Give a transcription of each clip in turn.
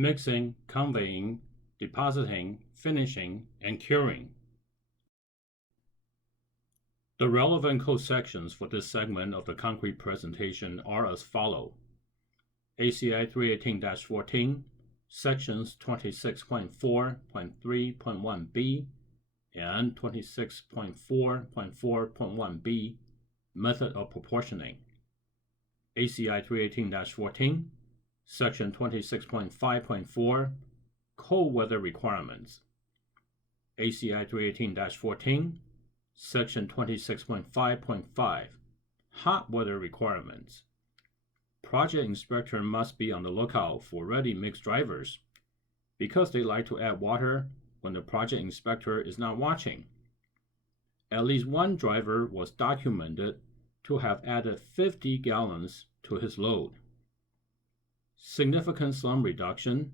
mixing, conveying, depositing, finishing, and curing. The relevant code sections for this segment of the concrete presentation are as follows. ACI 318-14, sections 26.4.3.1b and 26.4.4.1b, method of proportioning. ACI 318-14, section 26.5.4, cold weather requirements. ACI 318-14, section 26.5.5, hot weather requirements. Project inspector must be on the lookout for ready mix drivers because they like to add water when the project inspector is not watching. At least one driver was documented to have added 50 gallons to his load. Significant slump reduction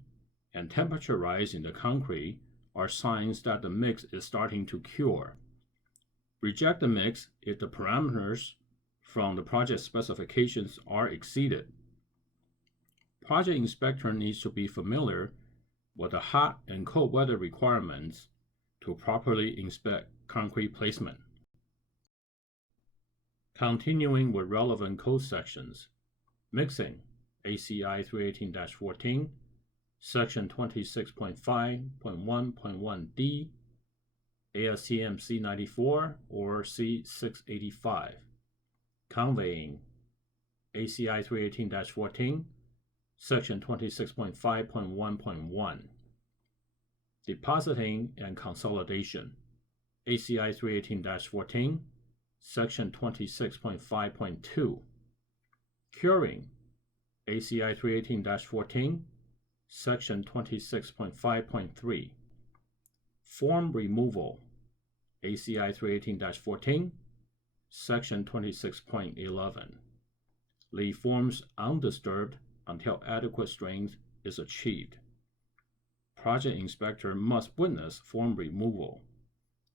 and temperature rise in the concrete are signs that the mix is starting to cure. Reject the mix if the parameters from the project specifications are exceeded. Project inspector needs to be familiar with the hot and cold weather requirements to properly inspect concrete placement. Continuing with relevant code sections. Mixing, ACI 318-14, section 26.5.1.1d, ASTM C94 or C685. Conveying, ACI 318-14, section 26.5.1.1. Depositing and consolidation, ACI 318-14, section 26.5.2. Curing, ACI 318-14, section 26.5.3. Form removal, ACI 318-14, section 26.11. Leave forms undisturbed until adequate strength is achieved. Project inspector must witness form removal.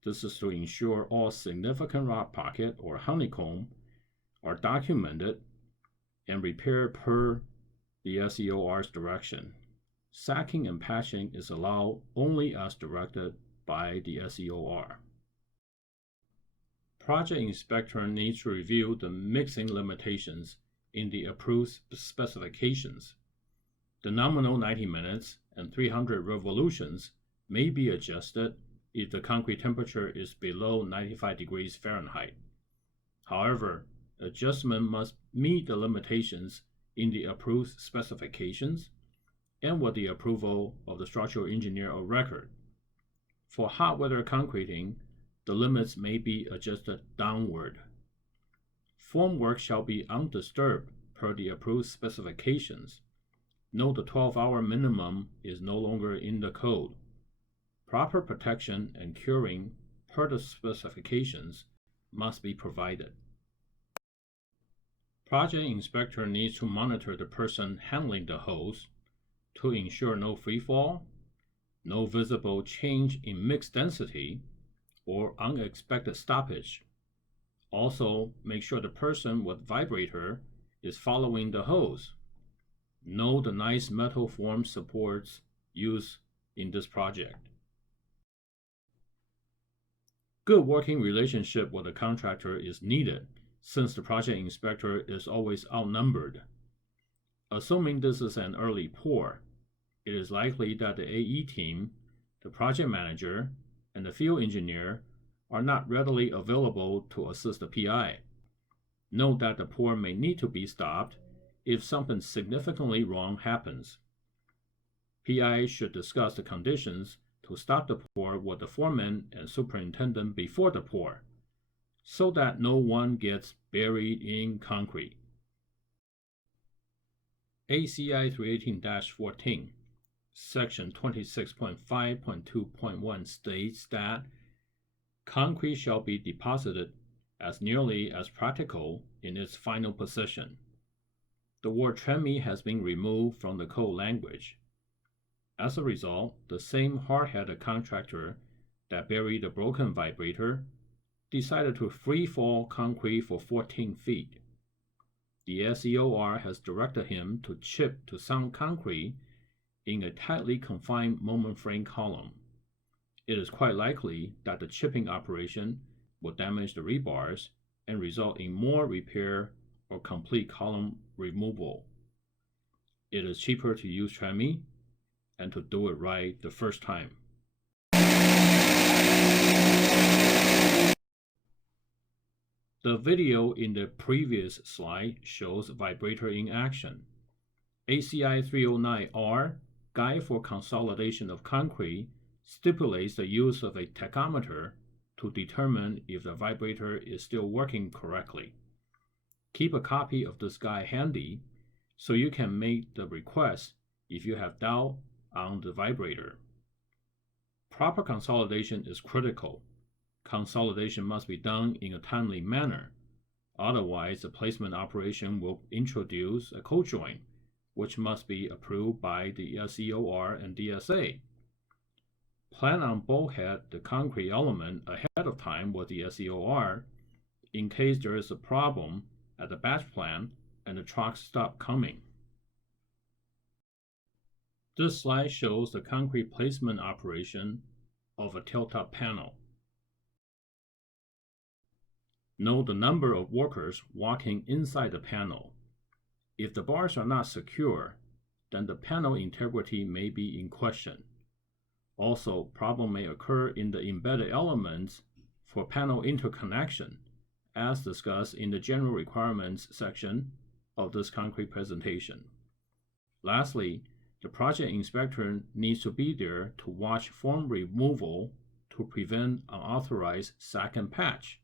This is to ensure all significant rock pocket or honeycomb are documented and repaired per the SEOR's direction. Sacking and patching is allowed only as directed by the SEOR. Project inspector needs to review the mixing limitations in the approved specifications. The nominal 90 minutes and 300 revolutions may be adjusted if the concrete temperature is below 95 degrees Fahrenheit. However, adjustment must meet the limitations in the approved specifications and with the approval of the structural engineer of record. For hot weather concreting, the limits may be adjusted downward. Formwork shall be undisturbed per the approved specifications. Note the 12-hour minimum is no longer in the code. Proper protection and curing per the specifications must be provided. Project inspector needs to monitor the person handling the hose to ensure no freefall, no visible change in mix density, or unexpected stoppage. Also, make sure the person with vibrator is following the hose. Know the nice metal form supports used in this project. Good working relationship with the contractor is needed since the project inspector is always outnumbered. Assuming this is an early pour, it is likely that the AE team, the project manager, and the field engineer are not readily available to assist the PI. Note that the pour may need to be stopped if something significantly wrong happens. PI should discuss the conditions to stop the pour with the foreman and superintendent before the pour, so that no one gets buried in concrete. ACI 318-14, section 26.5.2.1 states that concrete shall be deposited as nearly as practical in its final position. The word tremie has been removed from the code language. As a result, the same hard-headed contractor that buried the broken vibrator decided to free-fall concrete for 14 feet. The SEOR has directed him to chip to sound concrete in a tightly confined moment frame column. It is quite likely that the chipping operation will damage the rebars and result in more repair or complete column removal. It is cheaper to use TREME and to do it right the first time. The video in the previous slide shows vibrator in action. ACI 309R, Guide for Consolidation of Concrete, stipulates the use of a tachometer to determine if the vibrator is still working correctly. Keep a copy of this guide handy so you can make the request if you have doubt on the vibrator. Proper consolidation is critical. Consolidation must be done in a timely manner. Otherwise, the placement operation will introduce a cold joint, which must be approved by the SEOR and DSA. Plan on bulkhead the concrete element ahead of time with the SEOR in case there is a problem at the batch plant and the trucks stop coming. This slide shows the concrete placement operation of a tilt-up panel. Note the number of workers walking inside the panel. If the bars are not secure, then the panel integrity may be in question. Also, problem may occur in the embedded elements for panel interconnection, as discussed in the general requirements section of this concrete presentation. Lastly, the project inspector needs to be there to watch form removal to prevent unauthorized sack and patch.